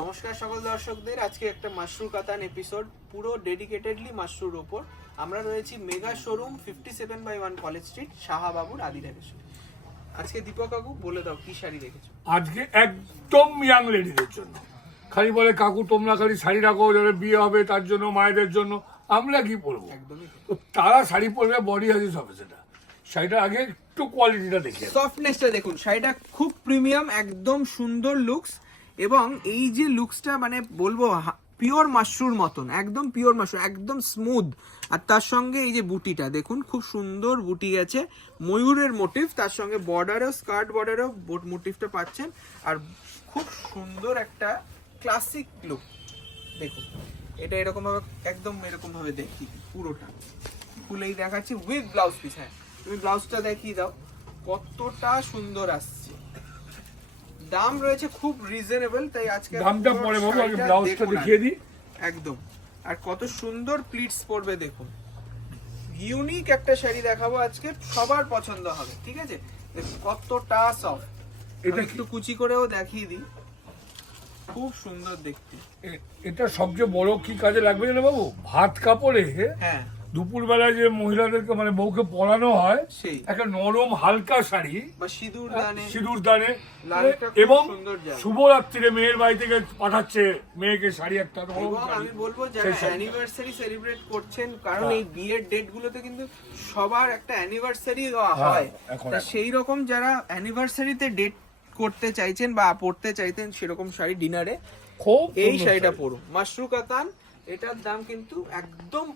নমস্কার সকল দর্শকদের। আজকে একটা মাশরু কাতান এপিসোড, পুরো ডেডিকেটেডলি মাশরুর ওপর। আমরা রয়েছি মেগা শোরুম 57/1 কলেজ স্ট্রিট, শাহাবাবুর আদিরাগেশ্বর। আজকে দীপক কাকু বলে দাও কি শাড়ি রেখেছো? আজকে একদম ইয়াং লেডিদের জন্য। খালি বলে কাকু তোমরা খালি শাড়ি রাখো, যাদের বিয়ে হবে তার জন্য, মায়েদের জন্য। আমরা কি পরবো? একদমই তো তারা শাড়ি পরবে, বডি হাজিস হবে। সেটা শাড়িটা আগে একটু কোয়ালিটিটা দেখে, সফটনেসটা দেখুন। শাড়িটা খুব প্রিমিয়াম, একদম সুন্দর লুকস, এবং এই যে লুকসটা মানে বলবো পিওর মাশরুর মতন, একদম পিওর মাশরু, একদম স্মুথ। আর তার সঙ্গে এই যে বুটিটা দেখুন, খুব সুন্দর বুটি গেছে, ময়ূরের মোটিভ, তার সঙ্গে বর্ডারও, স্কার্ট বর্ডারও মোটিভটা পাচ্ছেন। আর খুব সুন্দর একটা ক্লাসিক লুক দেখুন। এটা এরকম ভাবে, একদম এরকম ভাবে দেখি পুরোটা খুলেই দেখাচ্ছি উইথ ব্লাউজ পিস। হ্যাঁ, তুমি ব্লাউজটা দেখিয়ে দাও, কতটা সুন্দর আসছে। দাম রয়েছে খুব রিজনেবল, তাই আজকে দামটা পরে বলবো, আগে ব্লাউজটা দেখিয়ে দিই। একদম। আর কত সুন্দর প্লিটস পড়বে দেখুন। ইউনিক একটা শাড়ি দেখাবো আজকে, সবার পছন্দ হবে। ঠিক আছে, দেখুন কতটা সফট। এটা একটু কুচি করেও দেখিয়ে দিই, খুব সুন্দর দেখতে। এটা সবচেয়ে বড় কি কাজে লাগবে জানো বাবু? ভাত কাপড়ে হ্যাঁ, দুপুর বেলায় যে মহিলাদেরকে মানে বউকে পরানো হয়, সেই একটা নরম হালকা শাড়ি বা সিঁদুর দানে, লালটা খুব এবং সুন্দর যায়। শুভরাত্রিরে মেয়ের বাড়ি থেকে পাঠাচ্ছে মেয়েকে শাড়ি একটা নরম এবং শাড়ি। আমি বলবো যারা অ্যানিভার্সারি সেলিব্রেট করছেন, কারণ এই বিয়ের ডেট গুলোতে কিন্তু সবার একটা অ্যানিভার্সারি হয়, তা সেই রকম যারা অ্যানিভার্সারিতে ডেট করতে চাইছেন বা পড়তে চাইতেন সেরকম শাড়ি ডিনারে, খুব এই শাড়িটা পরুন। মাশরু কাতান, এটার দাম কিন্তু একদম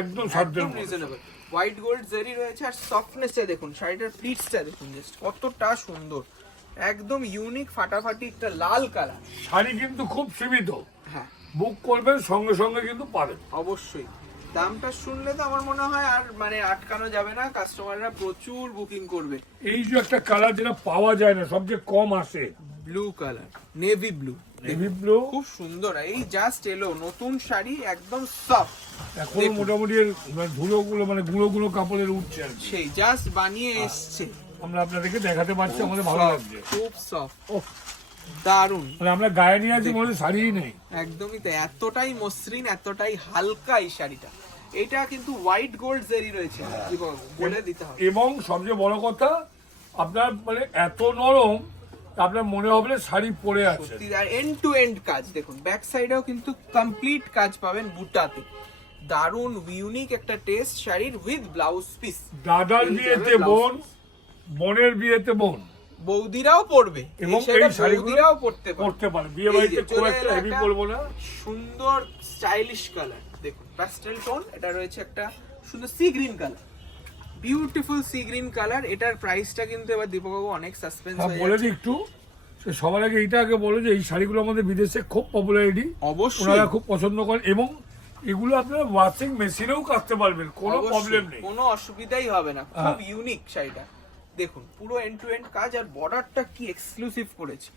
একদম সাধ্যের মধ্যে। রিজনেবল। হোয়াইট গোল্ড জেরি রয়েছে, আর সফটনেসটা দেখুন, শাড়িটার প্লিটসটা দেখুন, জাস্ট কতটা সুন্দর, একদম ইউনিক ফাটাফাটি একটা লাল কালার শাড়ি কিন্তু খুব সীমিত। হ্যাঁ, বুক করবেন সঙ্গে সঙ্গে কিন্তু পাবেন। অবশ্যই। দামটা শুনলে তো আমার মনে হয় আর মানে আটকানো যাবে না, কাস্টমাররা প্রচুর বুকিং করবে। এই যে একটা কালার যেটা পাওয়া যায় না, সবচেয়ে কম আসে, blue colour, navy blue. Navy blue খুব সুন্দর, এই জাস্ট এলো নতুন শাড়ি, একদম সফট। এখন মোটামুটি ধুলোগুলো মানে গুঁড়ো কাপড়ের উঠছে আর কি। সেই জাস্ট বানিয়ে এসছে, আমরা আপনাদেরকে দেখাতে পারছি, আমাদের ভালো লাগছে। খুব সফট, দারুন। মানে আমরা গায়ে নিয়ে আছি, মনে শাড়িই নেই। একদমই তাই, এতটাই মসৃণ, এতটাই হালকা এই শাড়িটা। এটা কিন্তু হোয়াইট গোল্ড জেরি রয়েছে, বলে দিতে হবে। এবং সবচেয়ে বড় কথা, আপনার মানে এত নরম, আপনার মনে হবে না শাড়ি পরে আছে। আর এন্ড টু এন্ড কাজ দেখুন, ব্যাক সাইডেও কিন্তু কমপ্লিট কাজ পাবেন বুটাতে। দারুন ইউনিক একটা টেস্ট শাড়ির, উইথ ব্লাউজ পিস। দাদার বিয়েতে বোন, বোনের বিয়েতে বোন, বৌদিরাও পরবে, এবং এই শাড়িগুলোও পরতে পারে। বিয়ে বাড়িতে খুব একটা হেভি পরবো না, সুন্দর স্টাইলিশ কালার দেখুন, প্যাস্টেল টোন। এটা রয়েছে একটা সুন্দর sea green colour, beautiful sea green colour. এটার প্রাইসটা কিন্তু এবার দীপকবাবু অনেক সাসপেন্স হয়ে বলে যাচ্ছে। দিই একটু, সবার আগে এইটা আগে বলো যে এই শাড়িগুলো আমাদের বিদেশে খুব পপুলারিটি, অবশ্যই ওনারা খুব পছন্দ করেন, এবং এগুলো আপনারা ওয়াশিং মেশিনেও কাটতে পারবেন, কোনো প্রবলেম নেই, কোনো অসুবিধাই হবে না। খুব ইউনিক শাড়িটা দেখুন, পুরো এন্ড টু এন্ড কাজ, আর বর্ডারটা কি এক্সক্লুসিভ করেছে,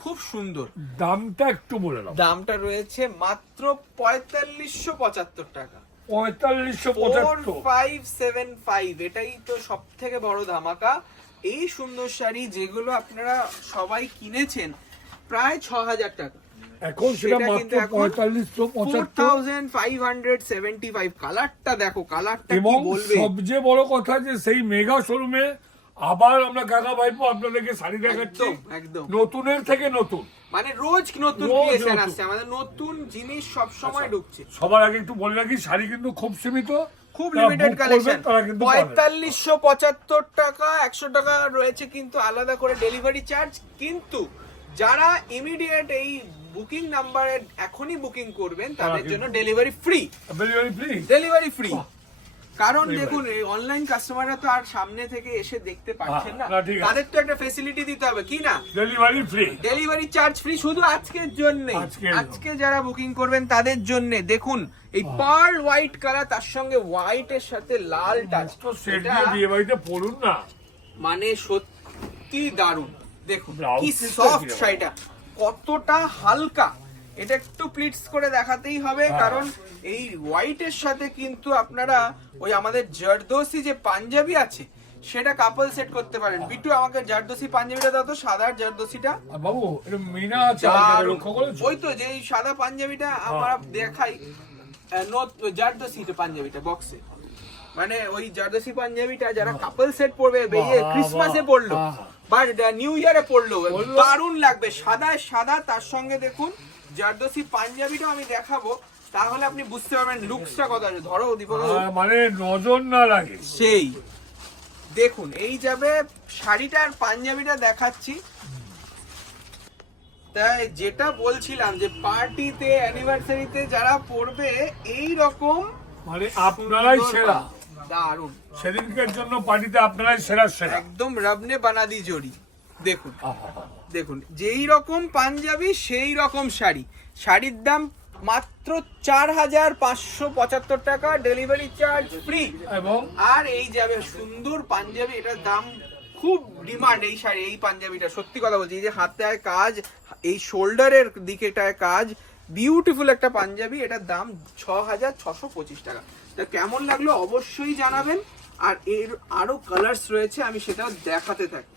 খুব সুন্দর। দামটা একটু বলে দাও। দামটা রয়েছে মাত্র 4575 টাকা। 4575, 4575, এটাই তো সব থেকে বড় ধামাকা। এই সুন্দর শাড়ি যেগুলো আপনারা সবাই কিনেছেন প্রায় 6000 টাকা, এখন সেটা মাত্র 4575। 4575। কালারটা দেখো, কালারটা কি এবং বলবে। সবচেয়ে বড় কথা যে সেই মেগা শোরুমে আবার আমরা কাকা ভাইপো আপনাদেরকে শাড়ি দেখাচ্ছি, একদম নতুনের থেকে নতুন, মানে রোজ নতুন ক্রিয়েশন আসছে, আমাদের নতুন জিনিস সব সময় ঢুকছে। সবার আগে একটু বলে রাখি, শাড়ি কিন্তু খুব সীমিত, খুব লিমিটেড কালেকশন। তারা কিন্তু 4575 টাকা, 100 টাকা রয়েছে কিন্তু আলাদা করে ডেলিভারি চার্জ। কিন্তু যারা ইমিডিয়েট এই বুকিং নাম্বারে এখনই বুকিং করবেন, তাদের জন্য ডেলিভারি ফ্রি। ডেলিভারি ফ্রি, কারণ দেখুন অনলাইন কাস্টমাররা তো আর সামনে থেকে এসে দেখতে পাচ্ছেন না, তাদের তো একটা ফ্যাসিলিটি দিতে হবে কি না, delivery free, delivery charge free, শুধু আজকের জন্য। আজকে যারা বুকিং করবেন তাদের জন্য দেখুন এই পার্ল হোয়াইট কালার, তার সঙ্গে হোয়াইট এর সাথে লাল টাচ, তো সেট দিয়ে বিয়ে বাড়িতে পড়ুন না, মানে সত্যি দারুণ। দেখুন কি সফট শাড়িটা, কতটা হালকা। এটা একটু প্লিটস করে দেখাতেই হবে, কারণ এই হোয়াইট এর সাথে কিন্তু আপনারা ওই আমাদের জর্দোসি যে পাঞ্জাবি আছে সেটা কাপল সেট করতে পারেন। বিট্টু আমাকে জারদোসি পাঞ্জাবিটা দাও তো, সাদা জারদোসিটা। আর বাবু এটা মিনা আছে হালকা, লক্ষ্য করেছো? ওই তো যে এই সাদা পাঞ্জাবিটা আমরা দেখাই, জারদোসিটা পাঞ্জাবিটা বক্সে, মানে ওই জারদোসি পাঞ্জাবিটা যারা কাপল সেট পরবে, ক্রিসমাসে পরলো বা নিউ ইয়ারে পরলো, দারুণ লাগবে। সাদায় সাদা, তার সঙ্গে দেখুন জারদোসি পাঞ্জাবিটা আমি দেখাবো, তাহলে আপনি বুঝতে পারবেন লুকসটা কত আছে। ধরো দীপক, মানে নজর না লাগে সেই দেখুন এই যাবে শাড়িটা আর পাঞ্জাবিটা দেখাচ্ছি। তাই যেটা বলছিলাম যে পার্টিতে, অ্যানিভার্সারিতে যারা পরবে এই রকম, মানে আপনারাই সেরা, দারুণ সেদিনকের জন্য পার্টিতে আপনারাই সেরা সেরা। একদম রবনে বানাদি জড়ি। দেখুন দেখুন যেই রকম পাঞ্জাবি সেই রকম শাড়ি। শাড়ির দাম মাত্র 4,575 টাকা, ডেলিভারি চার্জ ফ্রি। এবং আর এই যাবে সুন্দর পাঞ্জাবি, এটার দাম খুব ডিমান্ড এই শাড়ি, এই পাঞ্জাবিটা সত্যি কথা বলছি, এই যে হাতে কাজ, এই শোল্ডারের দিকেটায় কাজ, বিউটিফুল একটা পাঞ্জাবি, এটার দাম 6,625 টাকা। তা কেমন লাগলো অবশ্যই জানাবেন। আর এর আরো কালার্স রয়েছে, আমি সেটাও দেখাতে থাকি।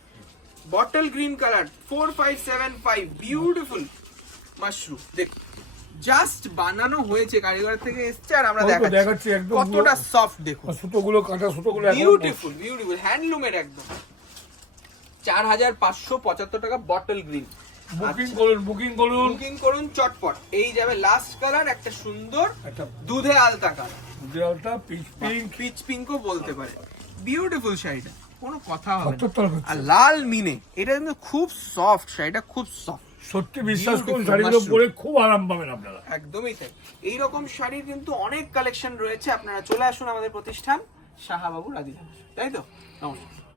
Bottle green colour 4575, beautiful mushroom. দেখুন জাস্ট বানানো হয়েছে, কারিগর থেকে এসছে, আর আমরা দেখাচ্ছি একদম কতটা সফট। দেখুন সুতোগুলো কাটা, সুতোগুলো বিউটিফুল বিউটিফুল হ্যান্ডলুমের একদম। 4,575 টাকা বটল গ্রিন। বুকিং করুন, বুকিং করুন, বুকিং করুন চটপট। এই যাবে লাস্ট কালার, একটা সুন্দর একটা দুধে আলতা কালার, দেওয়ালটা পিচ পিঙ্ক, পিচ পিঙ্কও বলতে পারে। বিউটিফুল শাড়িটা, কোনো কথা হবে না। 70 টাকা আর লাল মিনে, এটা কিন্তু খুব সফট শাড়িটা, খুব সফট। সত্যি বিশ্বাস করুন, Beautiful শাড়িগুলো mushroom। পরে খুব আরাম পাবেন আপনারা। একদমই তাই। এইরকম শাড়ির কিন্তু অনেক কালেকশন রয়েছে, আপনারা চলে আসুন আমাদের প্রতিষ্ঠান শাহাবাবু রাদিলা, তাই তো? নমস্কার।